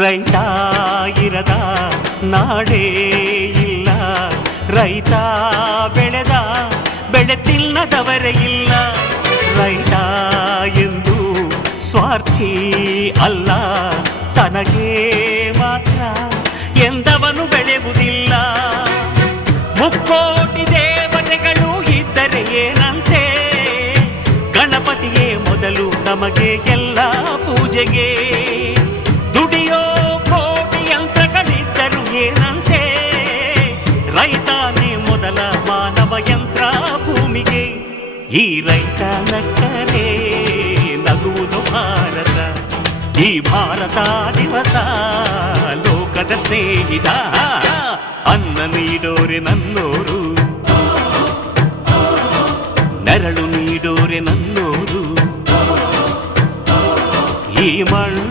ರೈತ ಇರದ ನಾಡೇ ಇಲ್ಲ, ರೈತ ಬೆಳೆದ ಬೆಳೆ ತಿನ್ನದವರೇ ಇಲ್ಲ. ರೈತ ಎಂದು ಸ್ವಾರ್ಥಿ ಅಲ್ಲ, ತನಗೆ ಮಾತ್ರ ಎಂದವನು ಬೆಳೆಯುವುದಿಲ್ಲ. ಮುಕ್ಕೋಟಿ ದೇವತೆಗಳು ಇದ್ದರೆ ಏನಂತೆ, ಗಣಪತಿಯೇ ಮೊದಲು ನಮಗೆ ಎಲ್ಲ ಪೂಜೆಗೆ. ದುಡಿಯೋ ಕೋಟಿ ಯಂತ್ರಗಳಿದ್ದರು ಏನಂತೆ, ರೈತಾನೇ ಮೊದಲ ಮಾನವ ಯಂತ್ರ ಭೂಮಿಗೆ. ಈ ರೈತ ನಕ್ಕರೆ ನಗುವುದು ಭಾರತ, ಈ ಭಾರತ ದಿವಸ ಲೋಕದ ಸ್ನೇಹಿತ. ಅನ್ನ ನೀಡೋರೆ ನನ್ನೋರು, ನೆರಳು ನೀಡೋರೆ ನನ್ನೋರು. ಈ ಮಣ್ಣು